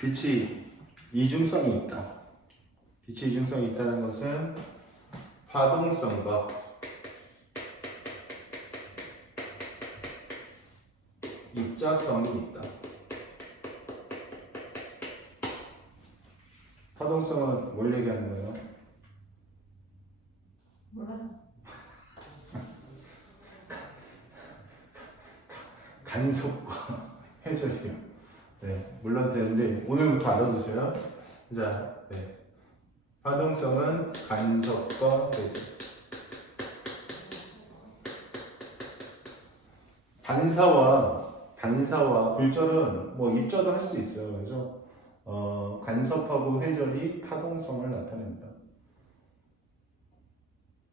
빛이 이중성이 있다. 빛이 이중성이 있다는 것은 파동성과 입자성이 있다. 파동성은 뭘 얘기하는 거예요? 몰라요. 간섭과 회전이요. 네, 몰라도 되는데 오늘부터 알아두세요. 자, 네. 파동성은 간섭과 회전. 반사와 굴절은 뭐 입자도 할 수 있어요. 그래서 간섭하고 회전이 파동성을 나타낸다.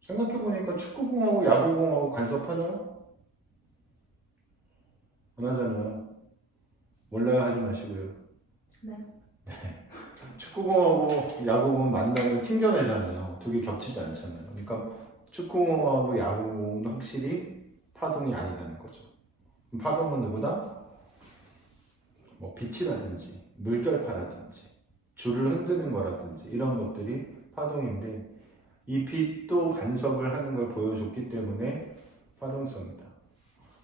생각해보니까 축구공하고 야구공하고 간섭하나요? 안 하잖아요. 몰라요 하지 마시고요. 네. 축구공하고 야구공 만나면 튕겨내잖아요. 두 개 겹치지 않잖아요. 그러니까 축구공하고 야구공은 확실히 파동이 아니라는 거죠. 파동은 누구다? 뭐 빛이라든지 물결파라든지 줄을 흔드는 거라든지 이런 것들이 파동인데 이 빛도 간섭을 하는 걸 보여줬기 때문에 파동성이다.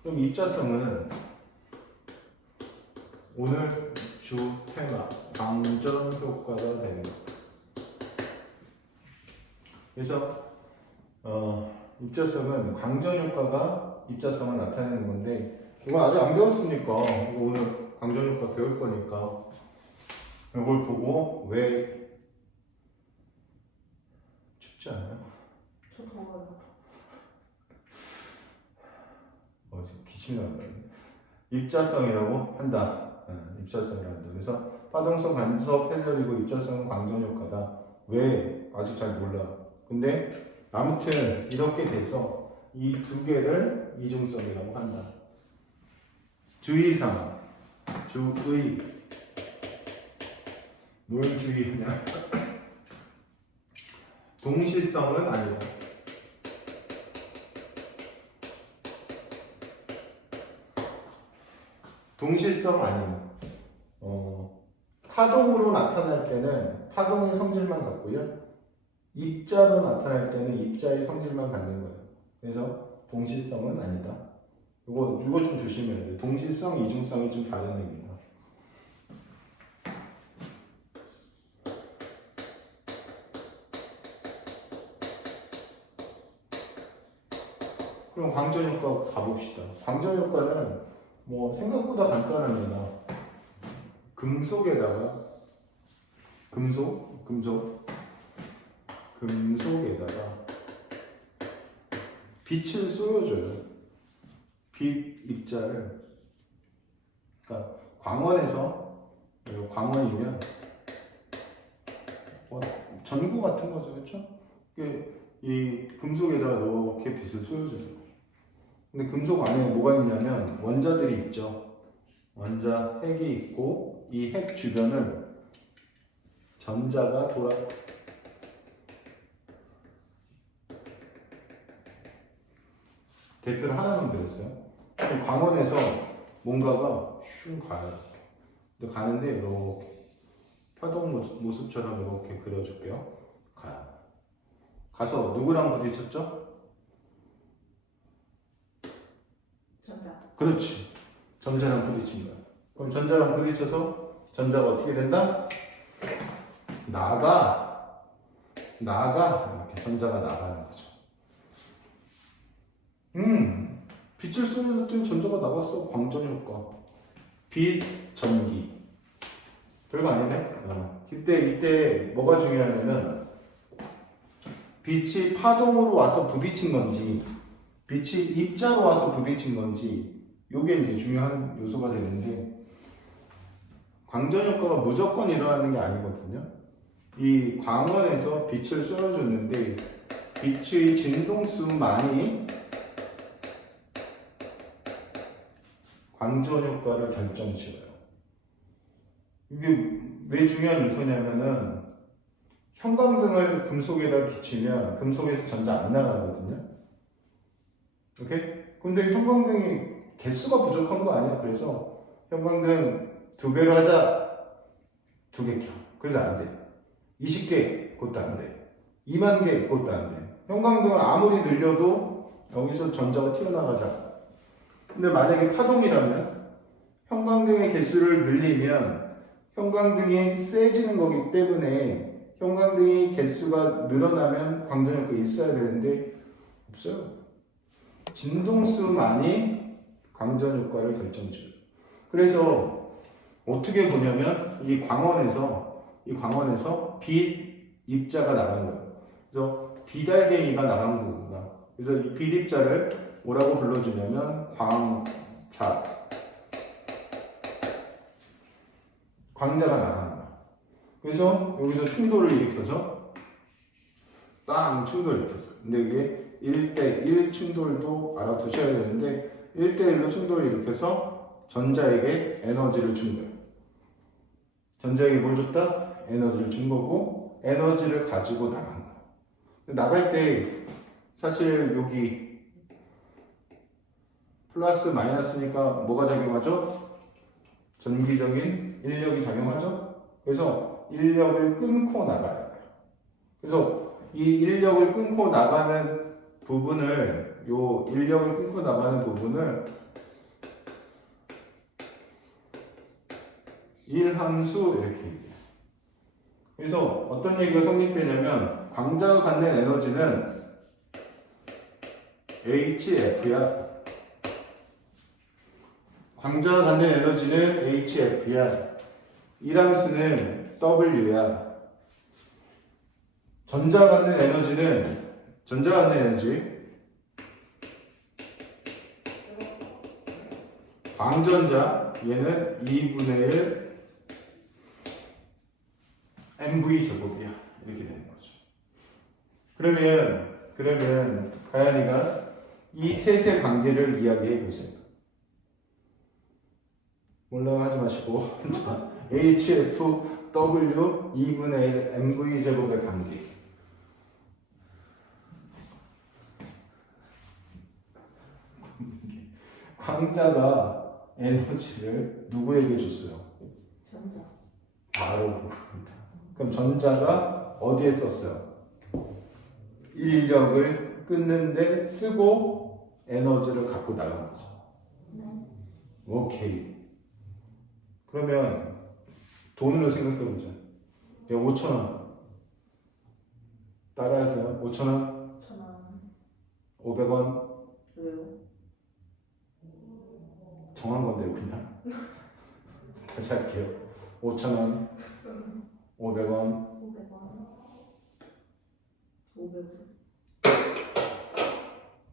그럼 입자성은 오늘 주 테마 방전 효과가 되는 것. 그래서 입자성은 광전 효과가 입자성을 나타내는 건데 이건 아직 안 배웠으니까 이거 오늘 광전 효과 배울 거니까 이걸 보고 왜 춥지 않아요? 저 더워요. 지금 기침이 나네. 입자성이라고 한다. 입자성이라고 한다. 그래서 파동성 간섭 회전이고 입자성은 광전 효과다. 왜? 아직 잘 몰라. 근데 아무튼 이렇게 돼서 이 두 개를 이중성이라고 한다. 주의사항. 주의. 뭘 주의하냐? 동시성은 아니다. 동시성 아니에요. 파동으로 나타날 때는 파동의 성질만 갖고요. 입자로 나타날 때는 입자의 성질만 갖는 거예요. 그래서 동시성은 아니다. 이거 좀 조심해야 돼요. 동시성, 이중성이 좀 다른 의미예요. 그럼 광전 효과 가봅시다. 광전 효과는 뭐 생각보다 간단합니다. 금속에다가 금속에다가 빛을 쏘여줘요. 빛 입자를. 그러니까 광원에서 광원이면 전구 같은 거죠, 그렇죠? 이 금속에다가 이렇게 빛을 쏘여줘요. 근데 금속 안에 뭐가 있냐면 원자들이 있죠. 원자 핵이 있고 이 핵 주변을 전자가 대표를 하나만 그렸어요. 광원에서 뭔가가 슝 가요. 근데 가는데 이렇게 파동 모습처럼 이렇게 그려줄게요. 가요. 가서 누구랑 부딪혔죠? 전자. 그렇지. 전자랑 부딪힌 거야. 그럼 전자랑 부딪혀서 전자가 어떻게 된다? 나가. 이렇게 전자가 나가는 거죠. 빛을 쏘여줬더니 전자가 나갔어. 광전 효과. 빛, 전기. 별거 아니네. 이때 뭐가 중요하냐면 빛이 파동으로 와서 부딪힌 건지 빛이 입자로 와서 부딪힌 건지 요게 이제 중요한 요소가 되는데 광전 효과가 무조건 일어나는 게 아니거든요. 이 광원에서 빛을 쏘여줬는데 빛의 진동수만이 광전 효과를 결정지어요. 이게 왜 중요한 요소냐면은 형광등을 금속에다 비추면 금속에서 전자 안 나가거든요. 오케이? 근데 형광등이 개수가 부족한 거 아니야? 그래서 형광등 2배로 하자. 2개 켜. 그래도 안 돼. 20개, 그것도 안 돼. 2만 개, 그것도 안 돼. 형광등을 아무리 늘려도 여기서 전자가 튀어나가자. 근데 만약에 파동이라면 형광등의 개수를 늘리면 형광등이 세지는 거기 때문에 형광등의 개수가 늘어나면 광전효과가 있어야 되는데 없어요. 진동수만이 광전효과를 결정지어요. 그래서 어떻게 보냐면 이 광원에서 빛 입자가 나간 거예요. 그래서 비달갱이가 나간 거구나. 그래서 이 빛 입자를 뭐라고 불러주냐면 광자가 나간 거야. 그래서 여기서 충돌을 일으켜서 빵 충돌을 일으켰어. 근데 이게 1대1 충돌도 알아두셔야 되는데 1대1로 충돌을 일으켜서 전자에게 에너지를 준 거예요. 전자에게 뭘 줬다? 에너지를 준 거고 에너지를 가지고 나간 거예요. 나갈 때 사실 여기 플러스 마이너스니까 뭐가 작용하죠? 전기적인 인력이 작용하죠? 그래서 인력을 끊고 나가야 돼요. 그래서 이 인력을 끊고 나가는 부분을 일함수 이렇게 얘기해요. 그래서 어떤 얘기가 성립되냐면 광자가 갖는 에너지는 HF야. 광자가 갖는 에너지는 HF야. 일함수는 W야. 전자가 갖는 에너지 광전자 얘는 2분의 1 mv 제곱이야. 이렇게 되는 거죠. 그러면 가연이가 이 셋의 관계를 이야기해 보세요. 몰라 하지 마시고 HF W 2분의 1 mv 제곱의 관계. 광자가 에너지를 누구에게 줬어요? 전자. 바로 그겁니다. 그럼 전자가 어디에 썼어요? 인력을 끊는데 쓰고 에너지를 갖고 나간 거죠. 네. 오케이. 그러면 돈으로 생각해보자. 5,000원. 따라하세요. 5,000원, 1,000원. 500원. 왜요? 정한 건데요, 그냥. 다시 할게요. 5,000원, 500원. 500원. 500원.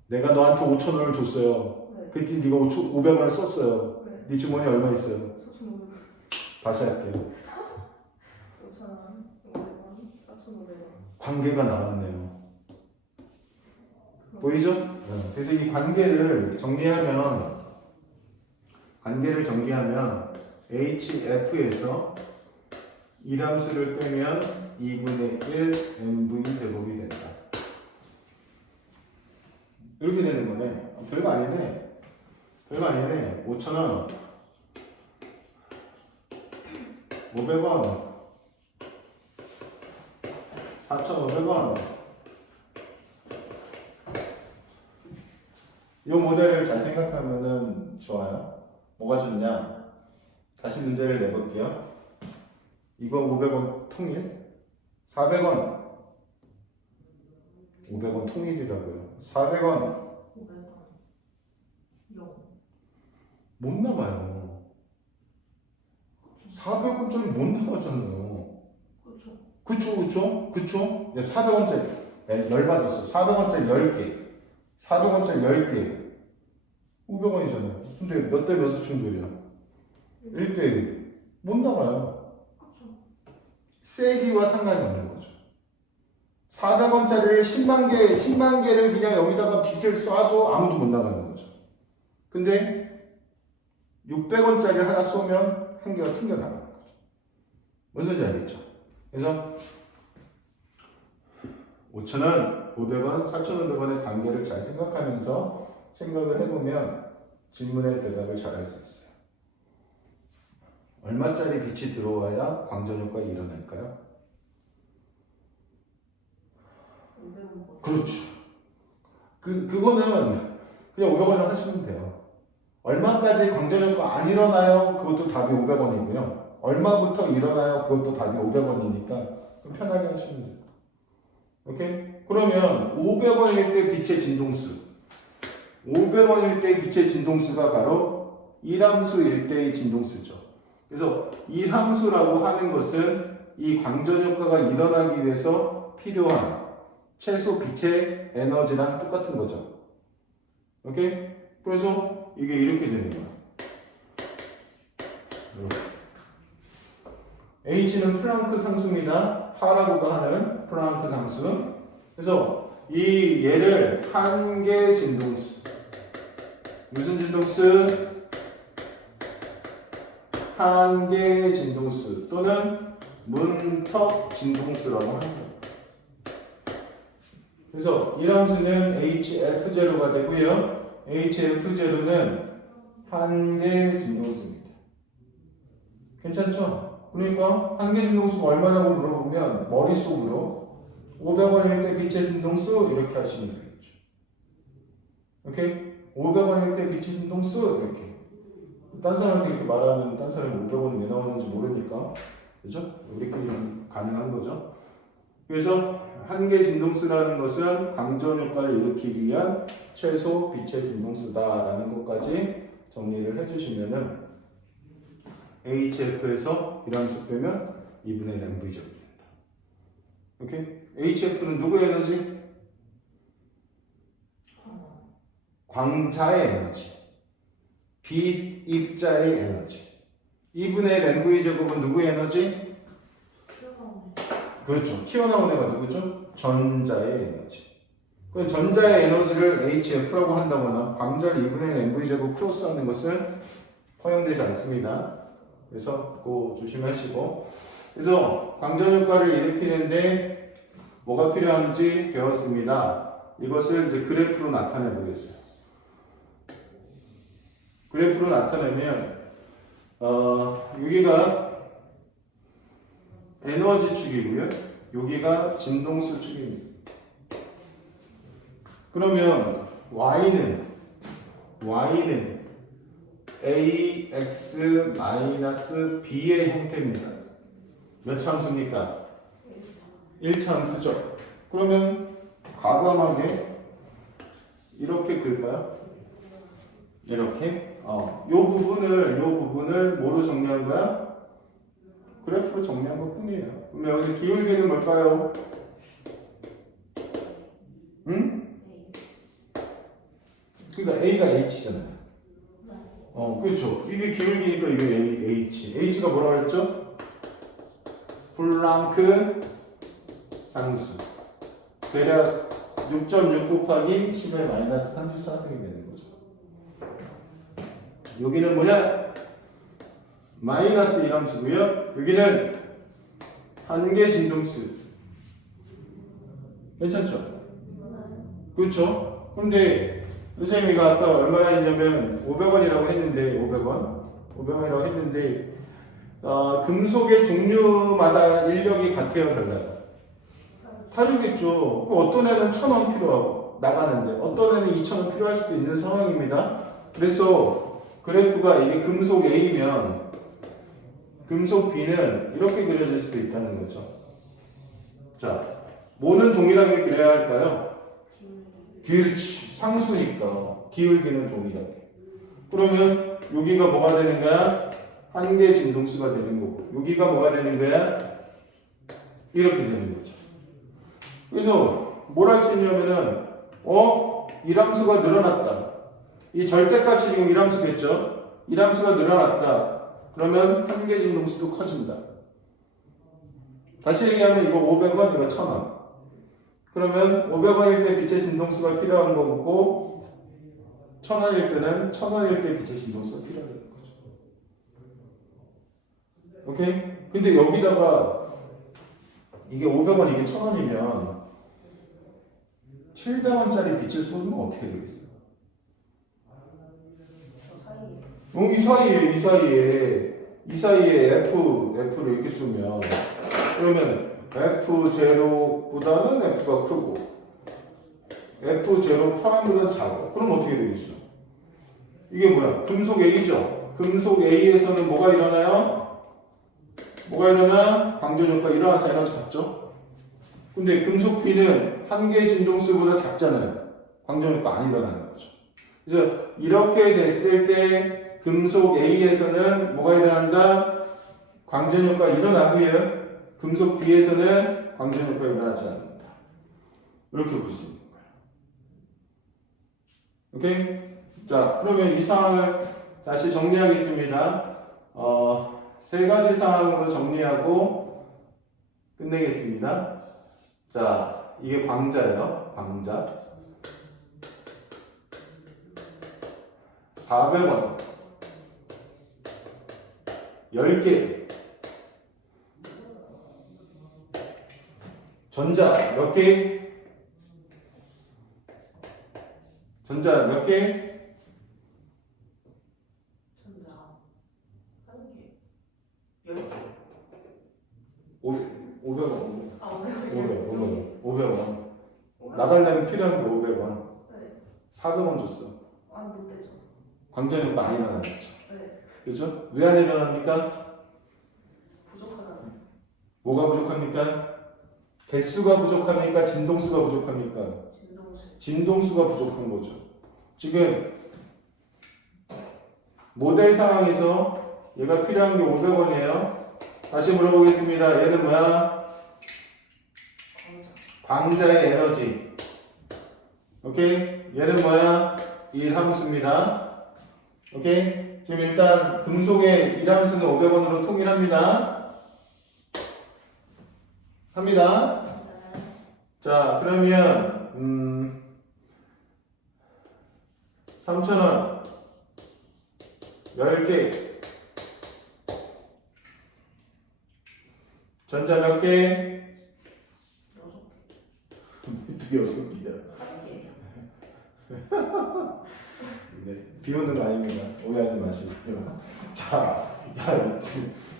내가 너한테 5,000원을 줬어요. 네. 그때 네가 500원을 썼어요. 네. 네 주머니에 얼마 있어요? 4,500원. 다시 할게요. 5,000원. 500원. 4,500원. 관계가 나왔네요. 보이죠? 네. 그래서 이 관계를 정리하면 HF에서 일함수를 빼면 2분의 1 mv 제곱이 된다. 이렇게 되는 거네. 별거 아니네. 5,000원, 500원, 4,500원. 이 모델을 잘 생각하면 좋아요. 뭐가 좋냐? 다시 문제를 내볼게요. 이거 500원 통일, 400원, 500원 통일이라고요. 400원 500원. 0. 못 나가요. 400원짜리 못 나가잖아요. 그렇죠. 그쵸? 400원짜리 열받았어. 400원짜리 10개, 400원짜리 10개, 500원이잖아요. 근데 몇 대 몇을 충돌이야? 1대 1. 못 나가요. 그렇죠. 세기와 상관이 없는 거죠. 400원짜리를 10만 개를 그냥 여기다가 빚을 쏴도 아무도 못 나가는 거죠. 근데 600원짜리 하나 쏘면 한 개가 튕겨나가는 거죠. 무슨 소리인지 알겠죠? 그래서 5,000원, 500원, 4,500원의 관계를 잘 생각하면서 생각을 해보면 질문의 대답을 잘 할 수 있어요. 얼마짜리 빛이 들어와야 광전효과가 일어날까요? 500원. 그렇죠. 그거는 그냥 500원을 하시면 돼요. 얼마까지 광전효과 안 일어나요? 그것도 답이 500원이고요. 얼마부터 일어나요? 그것도 답이 500원이니까 편하게 하시면 돼요. 오케이? 그러면 500원일 때 빛의 진동수 500원일 때 빛의 진동수가 바로 1함수일 때의 진동수죠. 그래서 1함수라고 하는 것은 이 광전효과가 일어나기 위해서 필요한 최소 빛의 에너지랑 똑같은 거죠. 오케이? 그래서 이게 이렇게 되는 거야. H는 플랑크 상수입니다. 파라고도 하는 플랑크 상수. 그래서 이 얘를 한계 진동수. 무슨 진동수? 한계 진동수 또는 문턱 진동수라고 합니다. 그래서 이 함수는 HF0가 되고요. HF0는 한계 진동수입니다. 괜찮죠? 그러니까 한계 진동수가 얼마냐고 물어보면 머릿속으로 500원일 때 빛의 진동수 이렇게 하시면 되겠죠. 오케이? 500원일 때 빛의 진동수 이렇게. 딴 사람한테 이렇게 말하면 딴 사람이 500원이 왜 나오는지 모르니까 그죠? 우리끼리는 가능한 거죠. 그래서 한계 진동수라는 것은 광전 효과를 일으키기 위한 최소 빛의 진동수다라는 것까지 정리를 해주시면은 HF에서 이런 함수 빼면 2분의 mv 제곱이 된다. 오케이? HF는 누구의 에너지? 광자의 에너지. 빛 입자의 에너지. 2분의 mv 제곱은 누구의 에너지? 그렇죠. 튀어나온 애가 누구죠? 전자의 에너지. 그 전자의 에너지를 HF라고 한다거나 광자를 2분의 1 mv 제곱 크로스하는 것은 허용되지 않습니다. 그래서 그거 조심하시고. 그래서 광전 효과를 일으키는데 뭐가 필요한지 배웠습니다. 이것을 이제 그래프로 나타내 보겠어요. 그래프로 나타내면 여기가 에너지 축이고요. 여기가 진동수 축입니다. 그러면 y는 ax-b의 형태입니다. 몇 차 함수입니까? 1차 함수죠. 그러면 과감하게 이렇게 그릴까요? 이렇게 요 부분을 뭐로 정리한 거야? 그래프로 정리한 것 뿐이에요. 그럼 여기서 기울기는 뭘까요? 응? 그러니까 A가 H잖아요. 그렇죠. 이게 기울기니까 이게 H. H가 뭐라고 했죠? 플랑크 상수. 대략 6.6 곱하기 10의 마이너스 34승이 되는 거죠. 여기는 뭐냐? 마이너스 1함수고요. 여기는 한계 진동수. 괜찮죠? 그렇죠? 근데 선생님이가 아까 얼마나 했냐면 500원이라고 했는데 500원이라고 했는데 금속의 종류마다 인력이 같아요, 달라요? 다르겠죠. 어떤 애는 1,000원 필요하고 나가는데 어떤 애는 2,000원 필요할 수도 있는 상황입니다. 그래서 그래프가 이게 금속 A면 금속 B는 이렇게 그려질 수도 있다는 거죠. 자, 뭐는 동일하게 그려야 할까요? 그렇지. 상수니까 기울기는 동일하게. 그러면 여기가 뭐가 되는 거야? 한계 진동수가 되는 거고 여기가 뭐가 되는 거야? 이렇게 되는 거죠. 그래서 뭘 할 수 있냐면은 일함수가 늘어났다. 이 절대값이 지금 일함수겠죠? 일함수가 늘어났다. 그러면 한계 진동수도 커진다. 다시 얘기하면 이거 500원, 이거 1,000원. 그러면 500원일 때 빛의 진동수가 필요한 거고 1,000원일 때는 1,000원일 때 빛의 진동수가 필요한 거죠. 오케이? 근데 여기다가 이게 500원, 이게 1,000원이면 700원짜리 빛을 쏘면 어떻게 되겠어요? 이 사이에 이 사이에 F를 이렇게 쓰면 그러면 F0보다는 F가 크고 F0 프라임보다 작아. 그럼 어떻게 되겠어? 이게 뭐야? 금속 A죠? 금속 A에서는 뭐가 일어나요? 뭐가 일어나? 광전효과 일어나서 에너지 같죠? 근데 금속 B는 한 개의 진동수보다 작잖아요. 광전효과 안 일어나는 거죠. 그래서 이렇게 됐을 때 금속 A에서는 뭐가 일어난다? 광전효과 일어나고요. 금속 B에서는 광전효과 일어나지 않는다. 이렇게 볼 수 있는 거예요. 오케이? 자, 그러면 이 상황을 다시 정리하겠습니다. 세 가지 상황으로 정리하고 끝내겠습니다. 자, 이게 광자예요. 광자. 400원. 10개. 전자 몇 개? 전자 몇 개? 전자 한 개. 10개. 500원. 아, 500원. 500원. 나가려면 필요한 게 500원. 네. 400원 줬어. 아, 못 되죠. 광전효과 안 일어나는 거죠. 네. 그죠? 왜 안 일어납니까? 부족하다. 뭐가 부족합니까? 개수가 부족합니까? 진동수가 부족합니까? 진동수. 진동수가 부족한 거죠. 지금 모델 상황에서 얘가 필요한 게 500원이에요. 다시 물어보겠습니다. 얘는 뭐야? 광자의 에너지. 오케이? 얘는 뭐야? 일함수입니다. 오케이? 지금 일단 금속의 일함수는 500원으로 통일합니다. 합니다. 자, 그러면 3,000원 10개. 전자 몇 개? 6개야. 한 개. 네, 비오는 거 아닙니다. 오해하지 마시고요. 자, 야,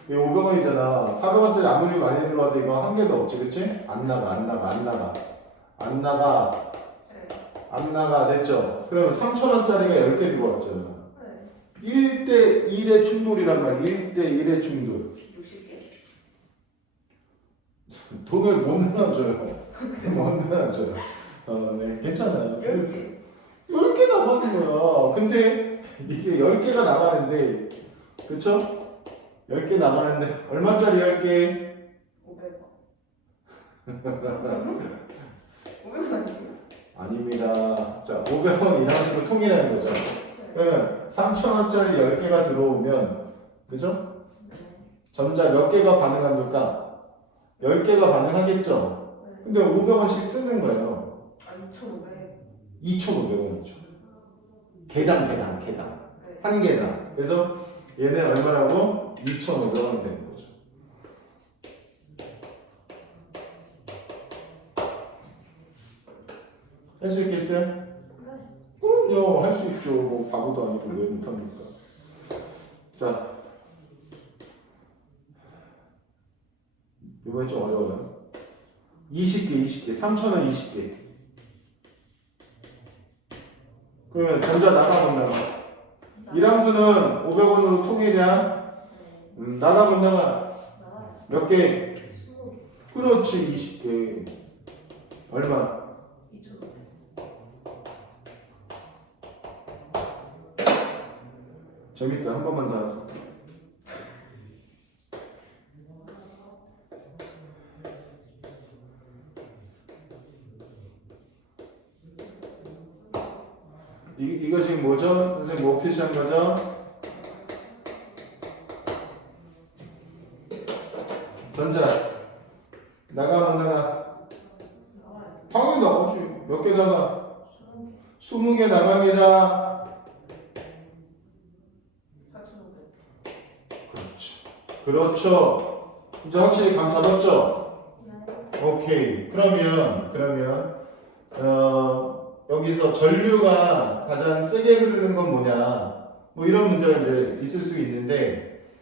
이거 500원이잖아. 400원짜리 아무리 많이 들어와도 이거 한 개도 없지, 그치? 안 나가. 됐죠? 그러면 3,000원짜리가 10개 들어왔잖아. 네. 1대1의 충돌이란 말이야. 1대1의 충돌. 60개. 돈을 못 나눠줘요. 못 나눠줘요. 네, 괜찮아요. 10개. 10개 남았는 거야. 근데 이게 10개가 나가는데, 그쵸? 10개 나가는데, 얼마짜리 10개? 500원. 500원 아니에요? 아닙니다. 자, 500원 이런 식으로 통일하는 거죠. 그러면 3,000원짜리 10개가 들어오면, 그죠? 네. 전자 몇 개가 반응합니까? 10개가 반응하겠죠? 네. 근데 500원씩 쓰는 거예요. 아, 2,500. 2,500원이죠. 개당. 네. 한 개당. 그래서 얘는 얼마라고? 2,500원 되는 거죠. 할 수 있겠어요? 네. 그럼요, 할 수 있죠. 뭐 바보도 아니고 왜 못합니까? 자, 이번엔 좀 어려워요. 20개. 3,000원 20개. 그러면 전자 나가. 일함수는 500원으로 통일이야. 나가. 나와요. 몇 개? 20개. 그렇지, 20개. 얼마? 2,500. 재밌다. 한 번만 더 하자. 이거 지금 뭐죠? 선생님 뭐 표시한 거죠? 전자 나가. 나와요. 당연히 나가지. 몇 개 나가? 20개. 20개 나갑니다. 4,500. 그렇죠. 이제 확실히 감 잡았죠? 네. 오케이. 그러면 여기서 전류가 가장 세게 흐르는 건 뭐냐? 뭐 이런 문제가 이제 있을 수 있는데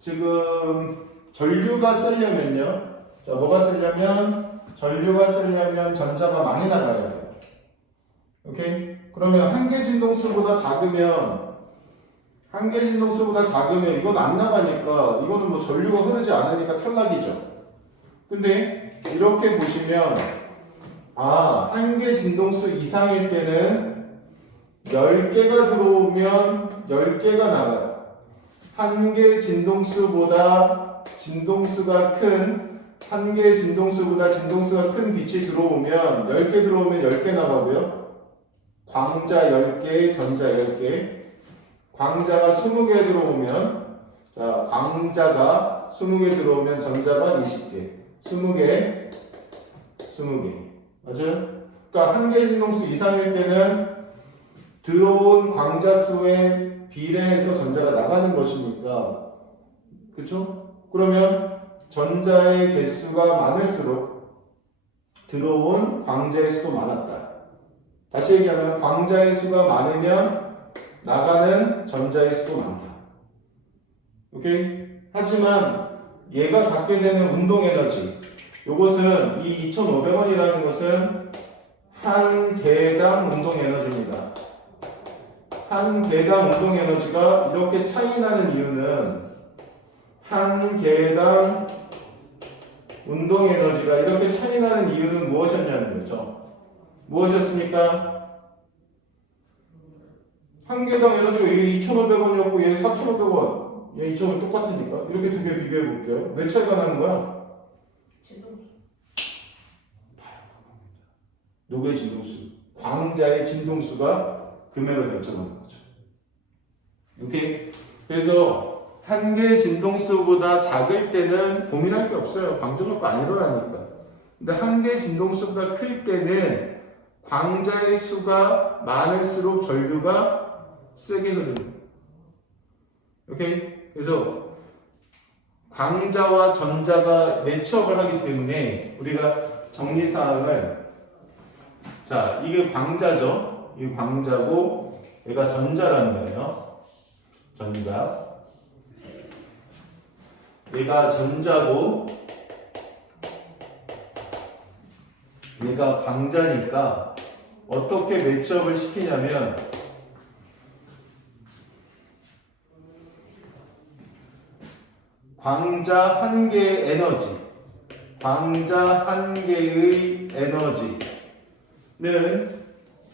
지금 전류가 쓰려면요. 자, 뭐가 쓰려면 전류가 쓰려면 전자가 많이 나가야 돼요. 오케이? 그러면 한계 진동수보다 작으면 이건 안 나가니까 이거는 뭐 전류가 흐르지 않으니까 탈락이죠. 근데 이렇게 보시면 한계 진동수 이상일 때는 10개가 들어오면 10개가 나가요. 한계 진동수보다 진동수가 큰 빛이 들어오면 10개 들어오면 10개 나가고요. 광자 10개, 전자 10개. 광자가 20개 들어오면 광자가 20개 들어오면 전자가 20개. 20개. 맞아요? 그러니까 한계 진동수 이상일 때는 들어온 광자 수에 비례해서 전자가 나가는 것이니까, 그쵸? 그러면 전자의 개수가 많을수록 들어온 광자의 수도 많았다. 다시 얘기하면 광자의 수가 많으면 나가는 전자의 수도 많다. 오케이? 하지만 얘가 갖게 되는 운동 에너지, 이것은 이 2,500원이라는 것은 한 개당 운동 에너지입니다. 한 개당 운동 에너지가 이렇게 차이 나는 이유는 한 개당 운동 에너지가 이렇게 차이 나는 이유는 무엇이었냐는 거죠. 무엇이었습니까? 한 개당 에너지가 얘 2,500원이었고 얘 4,500원, 얘 2,500원 똑같으니까 이렇게 두 개 비교해 볼게요. 몇 차이가 나는 거야? 누구의 진동수? 광자의 진동수가 금액을 결정하는 거죠. 오케이? 그래서 한계 진동수보다 작을 때는 고민할 게 없어요. 광전효과 안 일어나니까. 근데 한계 진동수보다 클 때는 광자의 수가 많을수록 전류가 세게 흐릅니다. 오케이? 그래서 광자와 전자가 매치업을 하기 때문에 우리가 정리사항을, 자, 이게 광자죠. 이게 광자고 얘가 전자라는 거예요. 전자. 얘가 전자고 얘가 광자니까 어떻게 매치업을 시키냐면 광자 한 개의 에너지, 광자 한 개의 에너지는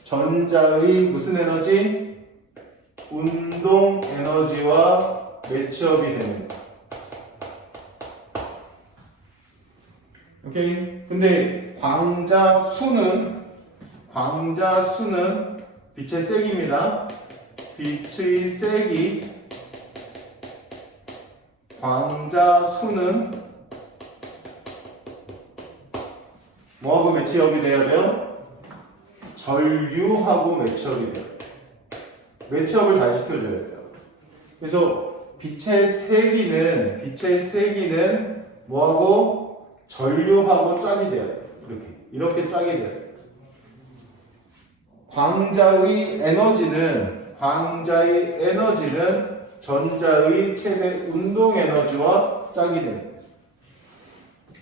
전자의 무슨 에너지? 운동 에너지와 매치업이 됩니다. 오케이? 근데 광자 수는 빛의 세기입니다. 빛의 세기, 광자 수는 뭐하고 매치업이 돼야 돼요? 전류하고 매치업이 돼요. 매치업을 다 시켜줘야 돼요. 그래서 빛의 세기는 뭐하고? 전류하고 짝이 돼야 돼요. 이렇게 짝이 돼요. 광자의 에너지는 전자의 최대 운동 에너지와 짝이 됩니다.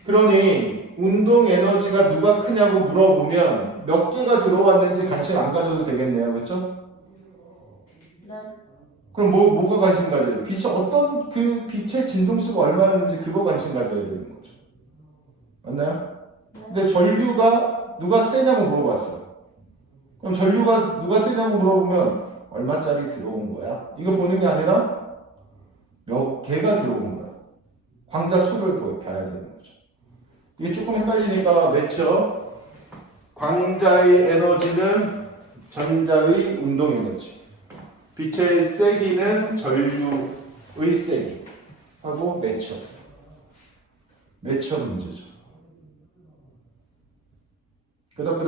그러니 운동 에너지가 누가 크냐고 물어보면 몇 개가 들어왔는지 관심 안 가져도 되겠네요. 그렇죠? 네. 그럼 뭐가 관심 가져야 돼요? 어떤 그 빛의 진동수가 얼마였는지 그거 관심 가져야 되는 거죠. 맞나요? 근데 전류가 누가 세냐고 물어봤어요. 그럼 전류가 누가 세냐고 물어보면 얼마짜리 들어온 거야? 이거 보는 게 아니라 몇 개가 들어온 거야. 광자 수를 봐야 되는 거죠. 이게 조금 헷갈리니까 매쳐. 광자의 에너지는 전자의 운동 에너지, 빛의 세기는 전류의 세기 하고 매쳐 문제죠. 그다음